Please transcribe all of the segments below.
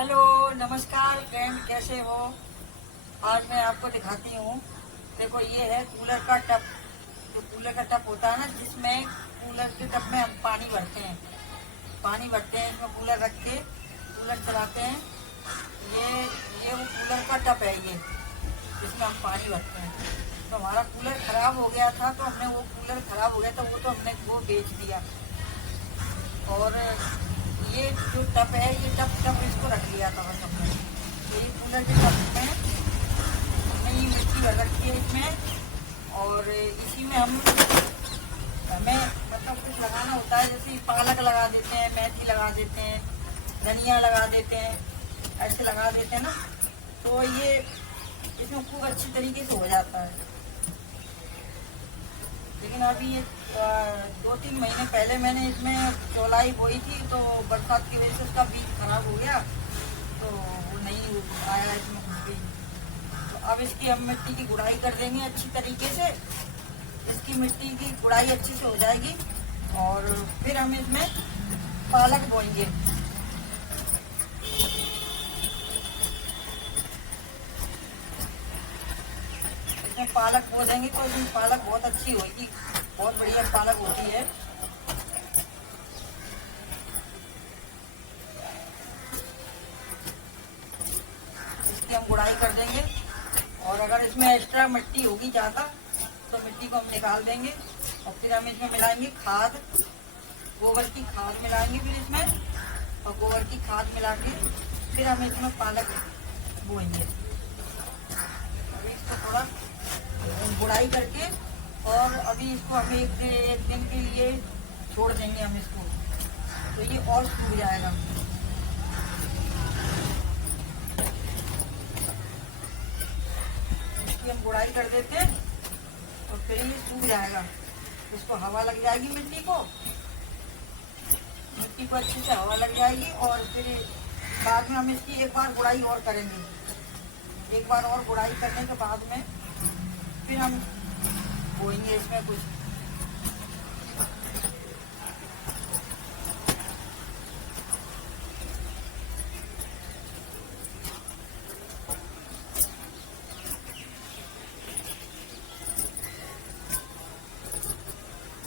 Hello, नमस्कार friend, कैसे हो। आज मैं आपको दिखाती हूँ। देखो, ये है कूलर का टब। जो कूलर का टब होता है ना, जिसमें कूलर के टब में हम पानी भरते हैं। इसमें कूलर रख के कूलर चलाते हैं। ये वो कूलर का टब है, ये जिसमें हम पानी भरते हैं। तो हमारा कूलर खराब हो गया था, तो हमने वो कूलर खराब हो गया था, वो तो हमने वो बेच दिया। और ये जो टब है, ये टब इसको रख लिया था बस हमने। तो ये कूलर के टब में हमने ये मिट्टी भर रखी है इसमें। और इसी में हमें मतलब कुछ लगाना होता है, जैसे पालक लगा देते हैं, मेथी लगा देते हैं, धनिया लगा देते हैं, ऐसे लगा देते हैं ना। तो ये इसमें खूब अच्छी तरीके से हो जाता है। लेकिन अभी ये 2-3 महीने पहले मैंने इसमें चौलाई बोई थी, तो बरसात की वजह से उसका बीज खराब हो गया, तो वो नहीं आया इसमें कुछ भी। तो अब इसकी हम मिट्टी की गुड़ाई कर देंगे अच्छी तरीके से। इसकी मिट्टी की गुड़ाई अच्छी से हो जाएगी और फिर हम इसमें पालक बोएंगे। इसमें पालक बो देंगे तो इसमें पालक बहुत अच्छी होगी, बहुत बढ़िया पालक होती है। इसकी हम गुड़ाई कर देंगे। और अगर इसमें एक्स्ट्रा मिट्टी होगी ज़्यादा, तो मिट्टी को हम निकाल देंगे। और फिर हम इसमें मिलाएंगे खाद, गोबर की खाद मिलाएंगे फिर इसमें। और गोबर की खाद मिला के फिर हम इसमें पालक बोएंगे। इसको थोड़ा गुड़ाई करके, और अभी इसको हम एक दिन के लिए छोड़ देंगे हम इसको, तो ये और सूख जाएगा। इसकी हम गुड़ाई कर देते हैं और फिर ये सूख जाएगा। इसको हवा लग जाएगी, मिट्टी को अच्छे से हवा लग जाएगी। और फिर बाद में हम इसकी एक बार गुड़ाई और करेंगे। एक बार और गुड़ाई करने के बाद में फिर हम बोएंगे इसमें कुछ।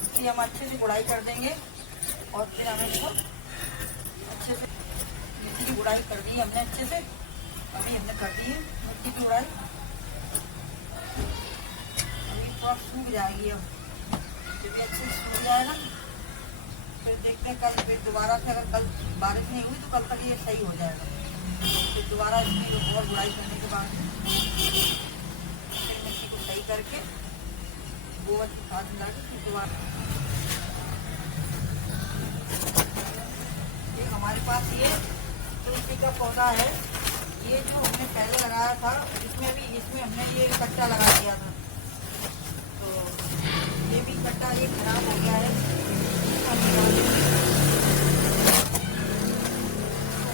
इसकी हम अच्छे से गुड़ाई कर देंगे और फिर हम इसको अच्छे से, मिट्टी की गुड़ाई कर दी हमने अच्छे से। अभी हमने कर दी है मिट्टी की गुड़ाई। अभी थोड़ा सूख जाएगी, अब क्योंकि अच्छे से सूख जाएगा। फिर देखते हैं कल, फिर दोबारा से अगर कल बारिश नहीं हुई तो कल तक ये सही हो जाएगा। फिर दोबारा इसकी और गुड़ाई करने के बाद फिर मिट्टी को सही करके गोबर की खाद मिला के फिर दोबारा। ये हमारे पास ये तुलसी का पौधा है, ये जो हमने पहले लगाया था, इसमें हमने ये कट्टा लगा दिया था। तो ये भी कट्टा ये खराब हो गया है,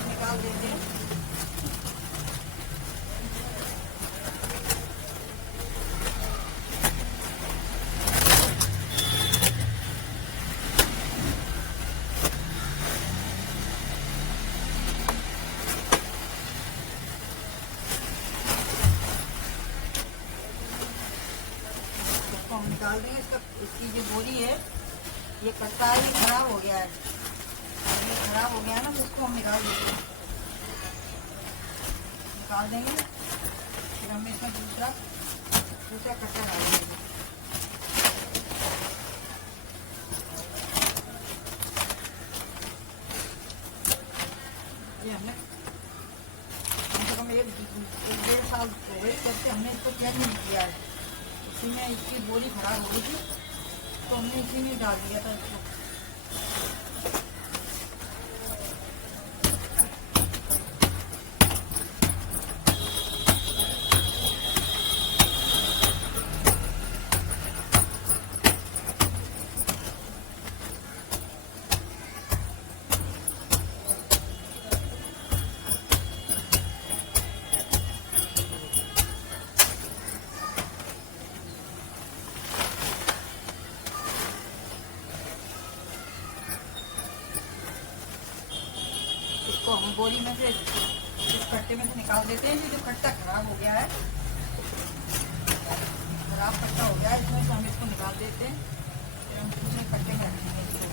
निकाल देते हैं। हम निकाल देंगे। इसकी जो बोरी है, ये कट्टा है, ये खराब हो गया है। ये खराब हो गया है ना, तो इसको हम निकाल देंगे। फिर हम इसमें दूसरा कट्टा डाल देंगे। ये हमने कम से कम एक 1.5 साल हो गए करते, हमने इसको चेंज नहीं किया है। इसी में इसकी बोरी खराब हो गई थी, तो हमने इसी में डाल दिया था इसको। इसको हम बोरी में से कट्टे में से निकाल देते हैं। ये जो कट्टा खराब हो गया है, खराब कट्टा हो गया है, इसमें से हम इसको निकाल देते हैं। फिर हम दूसरे कट्टे में रखेंगे इसको।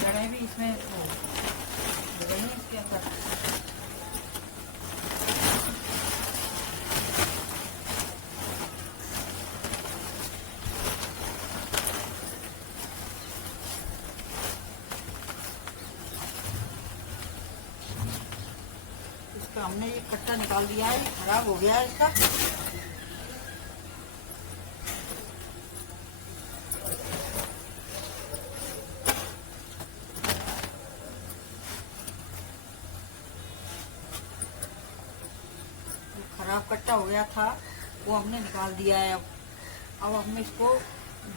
जड़ें भी इसमें वो जड़ें हैं इसके अंदर। इसका हमने ये कट्टा निकाल दिया है, ये खराब हो गया है इसका। खराब कट्टा हो गया था, वो हमने निकाल दिया है। अब हम इसको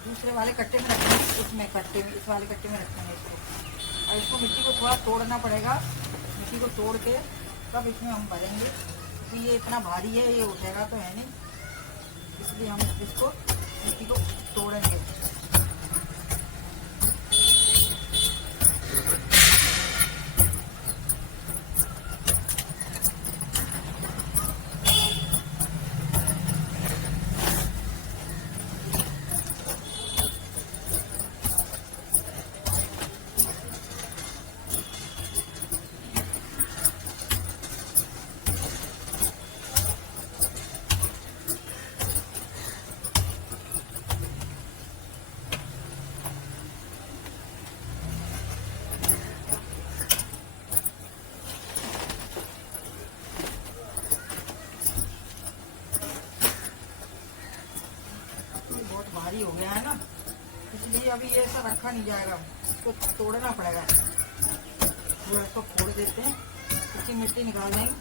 दूसरे वाले कट्टे में रखेंगे, इसमें कट्टे में, इस वाले कट्टे में रखेंगे इसको। और इसको मिट्टी को थोड़ा तोड़ना पड़ेगा। मिट्टी को तोड़ के तब इसमें हम भरेंगे, क्योंकि ये इतना भारी है, ये उठेगा तो है नहीं, इसलिए हम इसको मिट्टी को तोड़ेंगे। भारी हो गया है ना, इसलिए अभी ये ऐसा रखा नहीं जाएगा, इसको तोड़ना पड़ेगा। थोड़ा इसको फोड़ देते हैं, इसकी मिट्टी निकाल देंगे,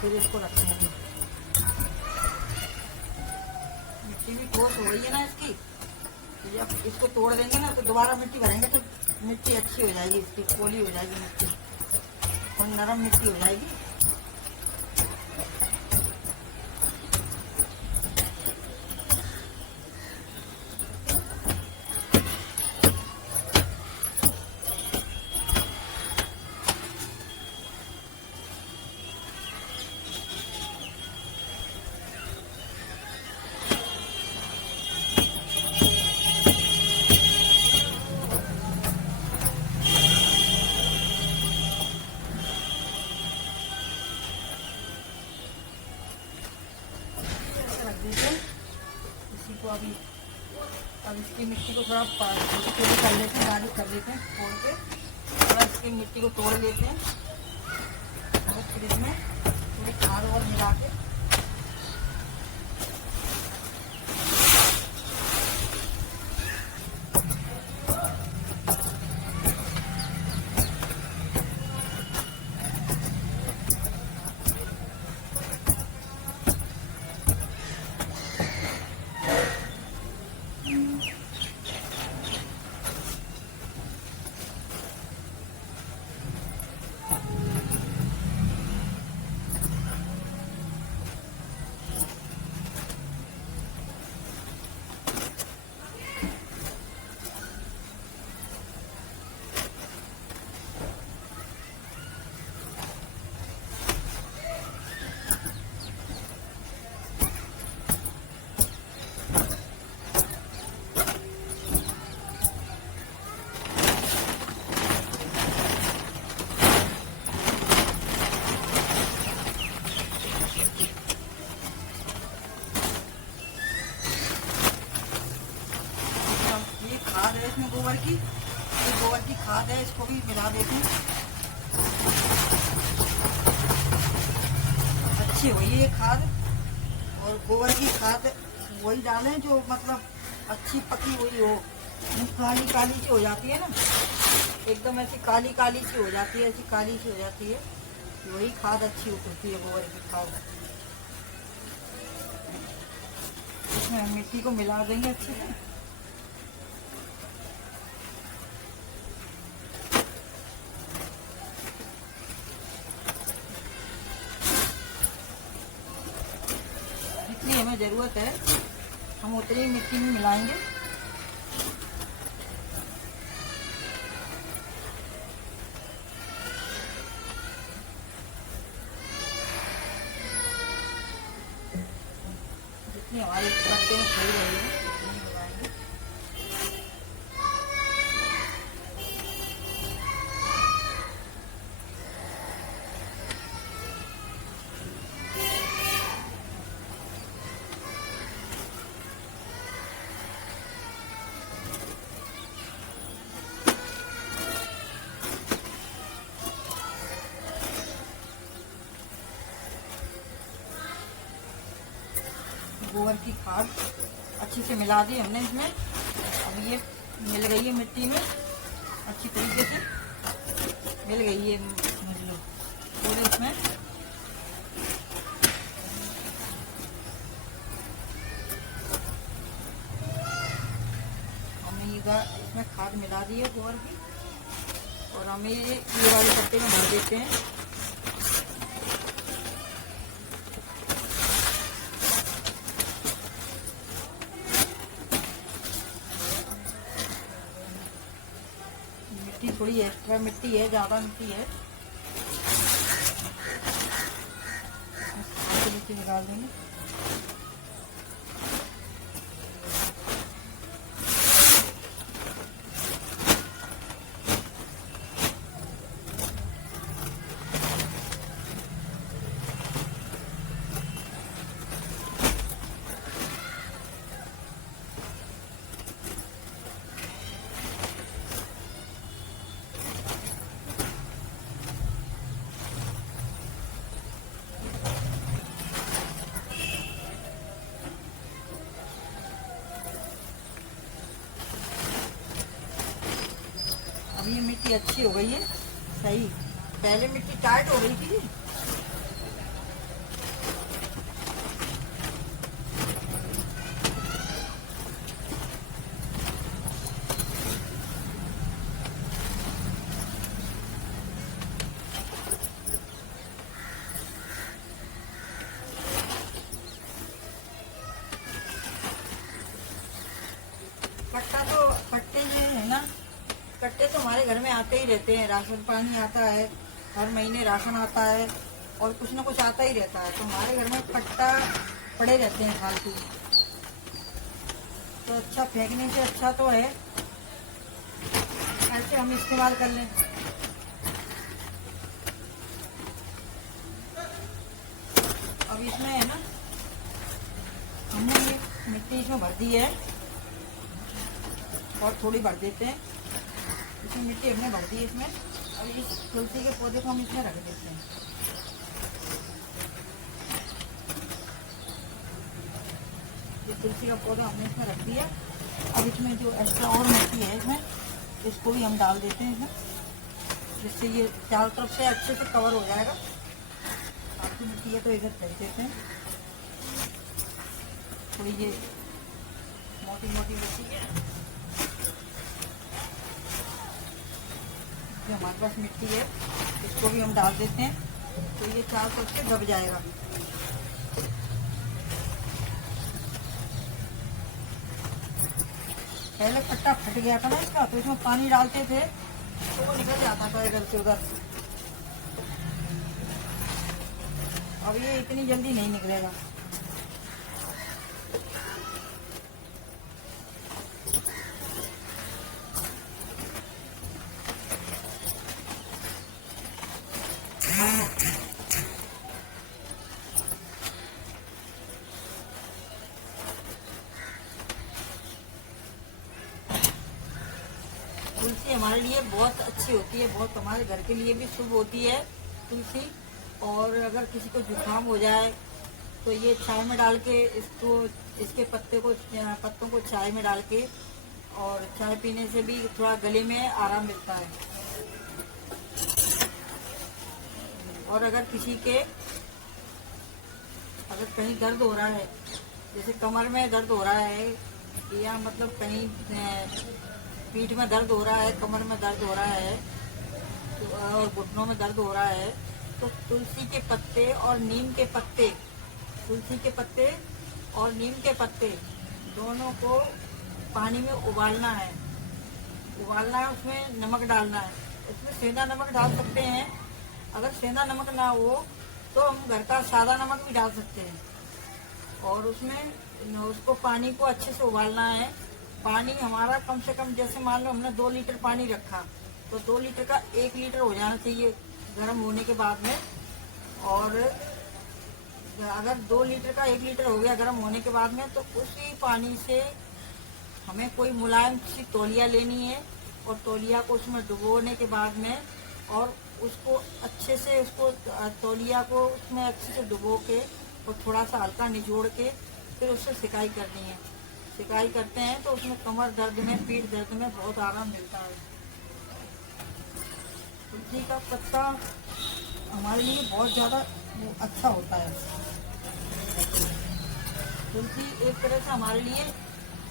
फिर इसको रखेंगे। मिट्टी भी ठोस हो गई है ना इसकी, तो जब इसको तोड़ देंगे ना तो दोबारा मिट्टी भरेंगे तो मिट्टी अच्छी हो जाएगी, इसकी पोली हो जाएगी मिट्टी और नरम मिट्टी हो जाएगी। इसी को अभी अब इसकी मिट्टी को थोड़ा कर लेते हैं, बारीक कर लेते हैं फोड़ के। थोड़ा इसकी मिट्टी को तोड़ लेते हैं और फिर इसमें थोड़ी खाद और मिला के खाद है इसमें गोबर की, ये गोबर की खाद है, इसको भी मिला देते हैं। अच्छी हुई ये खाद, और गोबर की खाद वही डालें जो मतलब अच्छी पकी हुई हो, काली काली सी हो जाती है ना, एकदम ऐसी काली काली सी हो जाती है, ऐसी काली सी हो जाती है, वही खाद अच्छी होती है गोबर की खाद। इसमें हम मिट्टी को मिला देंगे अच्छे से। जितना ज़रूरत है हम उतनी ही मिट्टी में मिलाएंगे। जितनी हमारे पत्ते में सही रही है उतनी मिलाएंगे। गोबर की खाद अच्छी से मिला दी हमने इसमें। अब ये मिल गई है मिट्टी में अच्छी तरीके से मिल गई है, समझ लो पूरे इसमें। हमने इसमें खाद मिला दी है गोबर की, और हमें ये वाले पत्ते में भर देते हैं। मिट्टी थोड़ी एक्स्ट्रा मिट्टी है, ज़्यादा मिट्टी है, नीचे निकाल देंगे। अब ये मिट्टी अच्छी हो गई है, सही। पहले मिट्टी टाइट हो गई थी। कट्टे जो है ना, कट्टे तो हमारे घर में आते ही रहते हैं। राशन पानी आता है, हर महीने राशन आता है, और कुछ ना कुछ आता ही रहता है। तो हमारे घर में कट्टा पड़े रहते हैं फालतू। तो अच्छा, फेंकने से अच्छा तो है ऐसे हम इस्तेमाल कर लें। अब इसमें है ना, हमने ये मिट्टी इसमें भर दी है, और थोड़ी भर देते हैं। इसमें मिट्टी हमने भर दी है इसमें। और इस तुलसी के पौधे को हम इसमें रख देते हैं। ये तुलसी का पौधा हमने इसमें रख दिया। अब इसमें जो एक्स्ट्रा और मिट्टी है इसमें, इसको भी हम डाल देते हैं इसमें, जिससे ये चारों तरफ से अच्छे से कवर हो जाएगा। आपकी मिट्टी है तो इधर फेंक देते हैं। थोड़ी ये मोटी मोटी मिट्टी है जो हमारे पास मिट्टी है, इसको भी हम डाल देते हैं। तो ये चारों तरफ से दब जाएगा। पहले कट्टा फट गया था ना इसका, तो इसमें पानी डालते थे तो वो निकल जाता था इधर से उधर। अब ये इतनी जल्दी नहीं निकलेगा। तुलसी हमारे लिए बहुत अच्छी होती है, बहुत हमारे घर के लिए भी शुभ होती है तुलसी। और अगर किसी को जुकाम हो जाए तो ये चाय में डाल के इसको, इसके पत्तों को चाय में डाल के, और चाय पीने से भी थोड़ा गले में आराम मिलता है। और अगर किसी के कहीं दर्द हो रहा है, जैसे कमर में दर्द हो रहा है, या मतलब कहीं पीठ में दर्द हो रहा है, कमर में दर्द हो रहा है, और घुटनों में दर्द हो रहा है, तो तुलसी के पत्ते और नीम के पत्ते, तुलसी के पत्ते और नीम के पत्ते दोनों को पानी में उबालना है। उसमें नमक डालना है। इसमें सेंधा नमक डाल सकते हैं। अगर सेंधा नमक ना हो तो हम घर का सादा नमक भी डाल सकते हैं। और उसमें उसको पानी को अच्छे से उबालना है। पानी हमारा कम से कम, जैसे मान लो हमने 2 लीटर पानी रखा तो 2 लीटर का 1 लीटर हो जाना चाहिए गर्म होने के बाद में। और अगर 2 लीटर का 1 लीटर हो गया गर्म होने के बाद में, तो उसी पानी से हमें कोई मुलायम सी तौलिया लेनी है और तौलिया को उसमें डुबोने के बाद में और उसको अच्छे से तौलिया को उसमें अच्छे से डुबो के और थोड़ा सा हल्का निचोड़ के फिर उससे सिकाई करनी है। सिकाई करते हैं तो उसमें कमर दर्द में, पीठ दर्द में बहुत आराम मिलता है। तुलसी का पत्ता हमारे लिए बहुत ज़्यादा अच्छा होता है। तुलसी एक तरह से हमारे लिए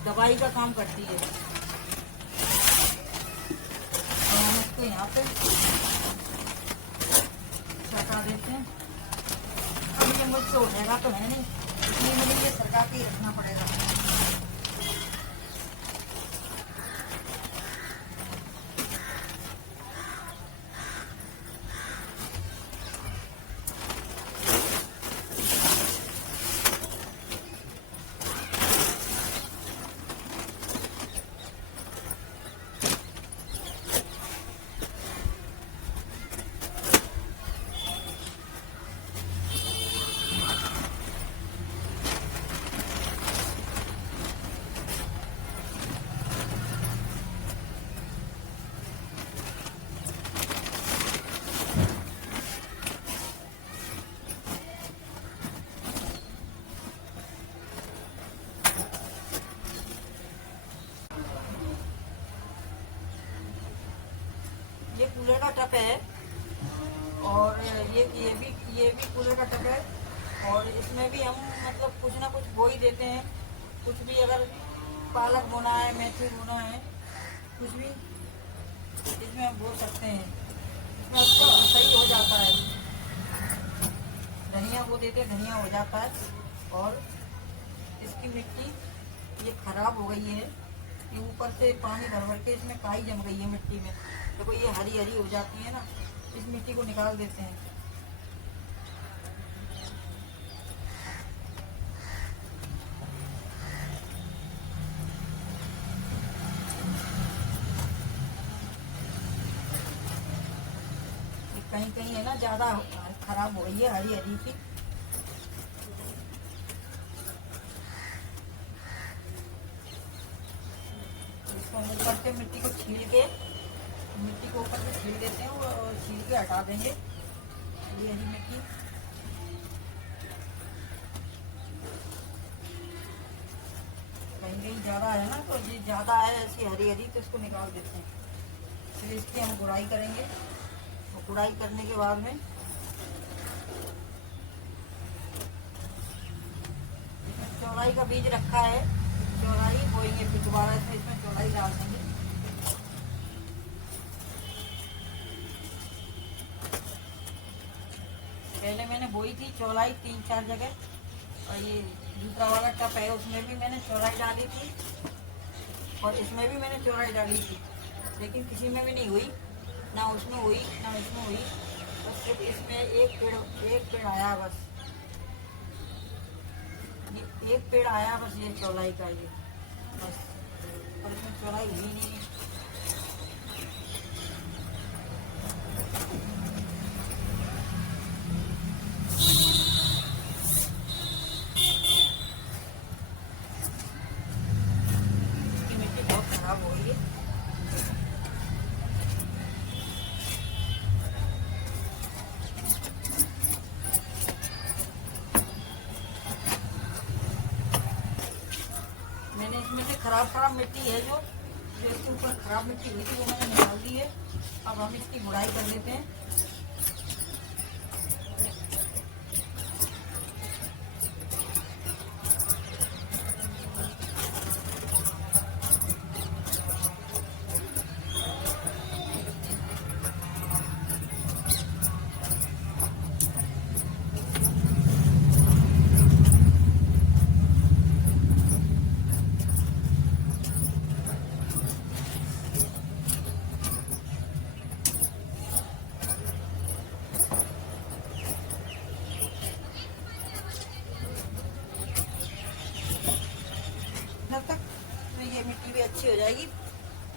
दवाई का काम करती है। और हम इसको यहाँ पे सरका देते हैं। अब ये मुझसे उठेगा तो है नहीं, इसलिए मुझे ये सरका के रखना पड़ेगा। ये कूलर का टप है और ये भी कूलर का टप है। और इसमें भी हम मतलब कुछ ना कुछ बो ही देते हैं। कुछ भी, अगर पालक बोना है, मेथी बोना है, कुछ भी इसमें हम बो सकते हैं। इसमें अच्छा सही हो जाता है। धनिया बो देते हैं, धनिया हो जाता है। और इसकी मिट्टी ये खराब हो गई है, ये ऊपर से पानी भर भर के इसमें काई जम गई है मिट्टी में। देखो ये हरी हरी हो जाती है ना, इस मिट्टी को निकाल देते हैं। कहीं कहीं है ना ज़्यादा खराब हो गई है, हरी हरी सी। इसको ऊपर से मिट्टी को छील के, मिट्टी को ऊपर से छील देते हैं और छील के हटा देंगे ये हरी मिट्टी। कहीं कहीं ज़्यादा है ना, तो ये ज़्यादा है ऐसी हरी हरी, तो इसको निकाल देते हैं। फिर इसकी हम गुड़ाई करेंगे। और गुड़ाई करने के बाद में इसमें चौलाई का बीज रखा है, चौलाई बोएंगे। फिर दोबारा इसमें चौलाई डाल देंगे। पहले मैंने बोई थी चौलाई 3-4 जगह, और ये दूसरा वाला टप है उसमें भी मैंने चौलाई डाली थी और इसमें भी मैंने चौलाई डाली थी, लेकिन किसी में भी नहीं हुई, ना उसमें हुई ना इसमें हुई। बस सिर्फ इसमें एक पेड़ आया, बस एक पेड़ आया बस, ये चौलाई का ये बस। और इसमें चौलाई हुई नहीं। मैंने इसमें से खराब मिट्टी है जो इसके ऊपर खराब मिट्टी हुई थी वो मैंने निकाल दी है। अब हम इसकी गुड़ाई कर लेते हैं।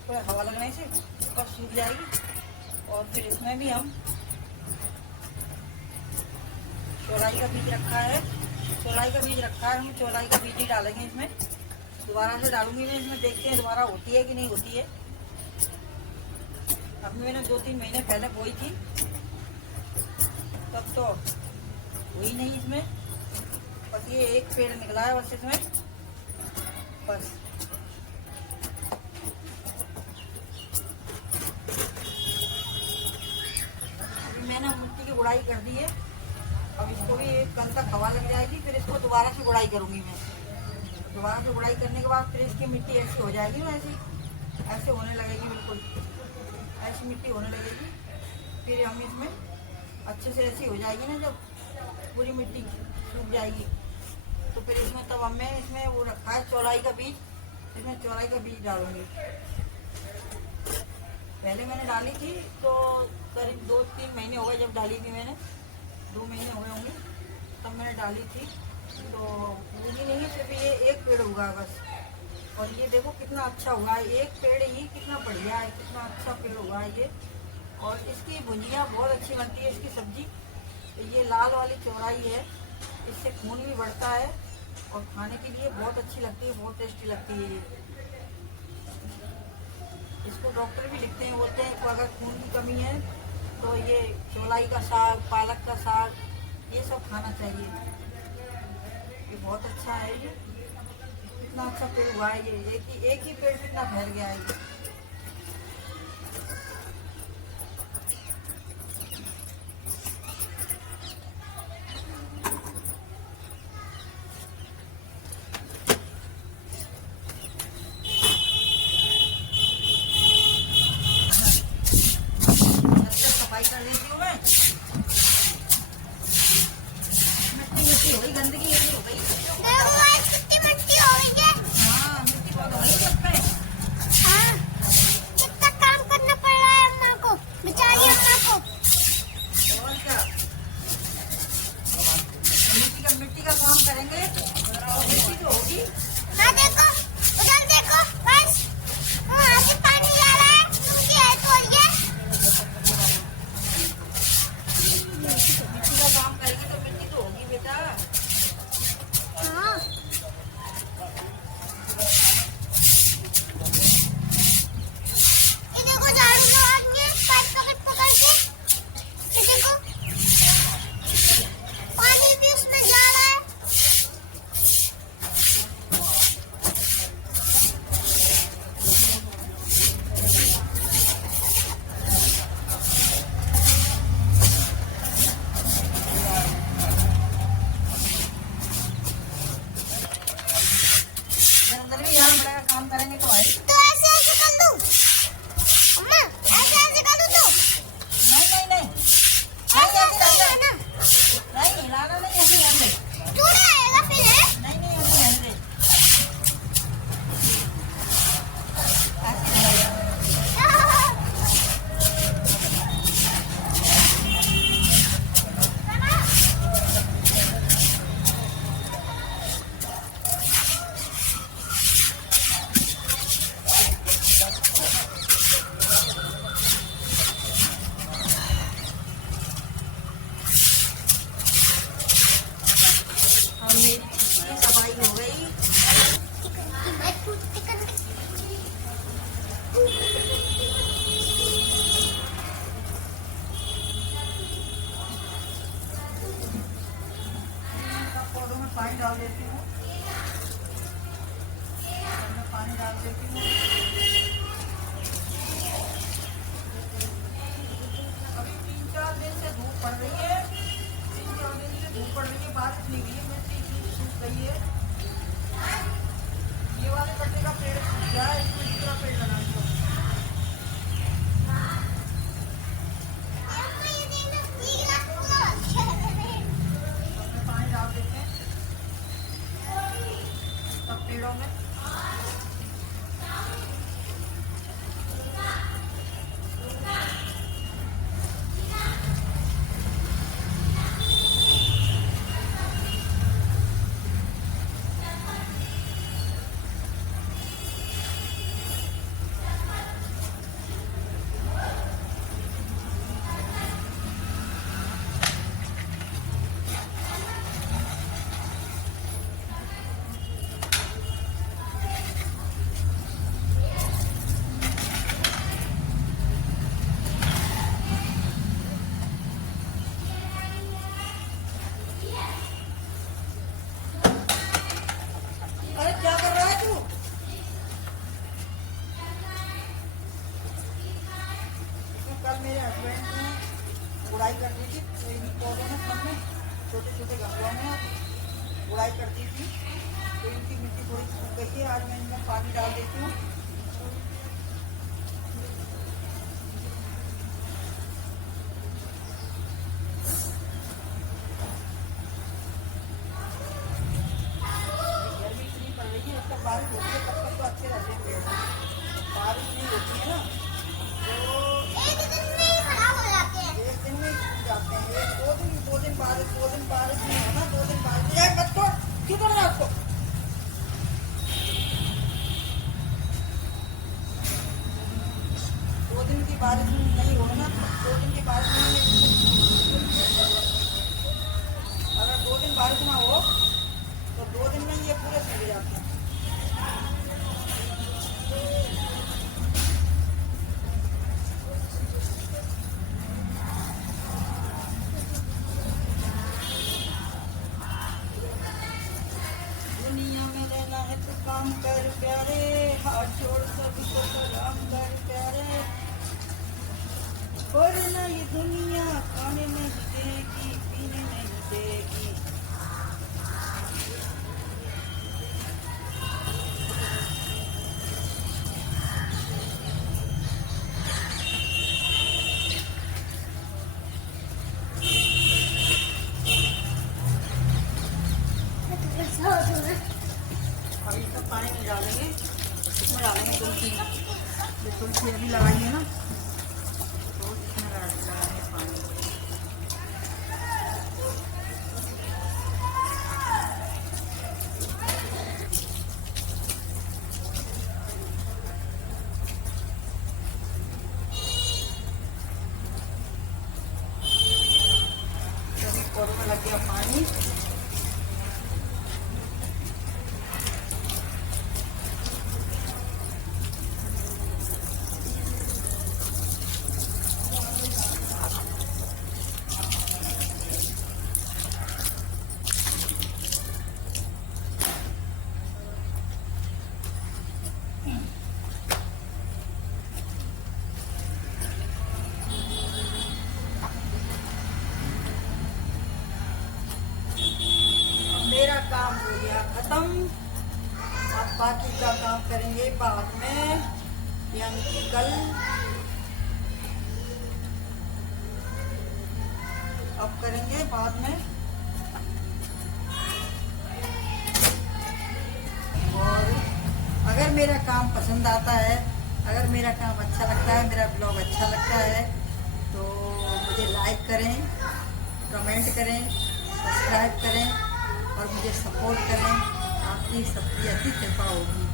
थोड़ा हवा लगने से ऊपर सूख जाएगी। और फिर इसमें भी हम चौलाई का बीज रखा है, हम चौलाई का बीज ही डालेंगे इसमें। दोबारा से डालूंगी मैं इसमें, देखते हैं दोबारा होती है कि नहीं होती है। अभी मैंने 2-3 महीने पहले बोई थी, तब तो हुई नहीं इसमें। बस ये एक पेड़ निकला है बस इसमें, बस। अभी मैंने मिट्टी की गुड़ाई कर दी है। अब इसको भी एक कल तक हवा लग जाएगी, फिर इसको दोबारा से गुड़ाई करूंगी मैं। दोबारा से गुड़ाई करने के बाद फिर इसकी मिट्टी ऐसी हो जाएगी ना, ऐसे होने लगेगी, बिल्कुल ऐसी मिट्टी होने लगेगी। फिर हम इसमें अच्छे से ऐसी हो जाएगी ना, जब पूरी मिट्टी सूख जाएगी तो फिर इसमें तब हमने इसमें वो रखा है चौलाई का बीज, इसमें चौलाई का बीज डालूंगी। पहले मैंने डाली थी तो करीब 2-3 महीने हो गए जब डाली थी मैंने, 2 महीने हो गए होंगे तब मैंने डाली थी। तो मुझे नहीं, सिर्फ ये एक पेड़ हुआ बस। और ये देखो कितना अच्छा हुआ है, एक पेड़ ही कितना बढ़िया है, कितना अच्छा पेड़ हुआ है ये। और इसकी भुंजिया बहुत अच्छी बनती है, इसकी सब्जी। ये लाल वाली चौलाई है, इससे खून भी बढ़ता है और खाने के लिए बहुत अच्छी लगती है, बहुत टेस्टी लगती है ये। इसको डॉक्टर भी लिखते हैं, बोलते हैं कि अगर खून की कमी है तो ये चौलाई का साग, पालक का साग, ये सब खाना चाहिए। ये बहुत अच्छा है, ये कितना अच्छा पेड़ हुआ है ये। एक ही पेड़ कितना फैल गया है ये। सफाई कर लेती हूँ मैं। मिट्टी हो गई, गंदगी ऐसी हो गई। मिट्टी हो गई है। हाँ, मिट्टी बहुत हो गई सब पे। हाँ। हस्बैंड ने गुड़ाई कर दी थी, तो इन पौधों में सब में छोटे छोटे गमलों में गुड़ाई करती थी, तो इनकी मिट्टी थोड़ी सूख गई है। आज मैं इनमें पानी डाल देती हूँ। बारिश होती है तब तक तो अच्छे रहते हैं पेड़, बारिश नहीं होती है ना तो एक दिन में खराब हो जाते हैं, एक दिन में सूख जाते हैं। एक दो दिन बारिश नहीं है ना, 2 दिन बारिश नहीं है। बच्चों किधर है आपको, 2 दिन की बारिश नहीं हो ना, 2 दिन की बारिश नहीं, अगर 2 दिन बारिश ना हो तो 2 दिन में ये पूरे सूख जाते हैं। काम कर प्यारे, हाथ जोड़ सबको सलाम कर प्यारे, वरना ये दुनिया खाने नहीं देगी, पीने नहीं देगी। अभी इसका पानी में डालेंगे, इसमें डालेंगे तुलसी, जो तुलसी अभी लगाई है ना, तो इसमें डालेंगे पानी। सभी पौधों में लग गया पानी। मेरा काम हो गया खत्म, अब बाकी का काम करेंगे बाद में, यानी कि कल। अब करेंगे बाद में। और अगर मेरा काम पसंद आता है, अगर मेरा काम अच्छा लगता है, मेरा ब्लॉग अच्छा लगता है, तो मुझे लाइक करें, कमेंट करें, सब्सक्राइब करें और मुझे सपोर्ट करें। आपकी सबकी अच्छी कृपा होगी।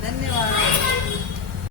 धन्यवाद।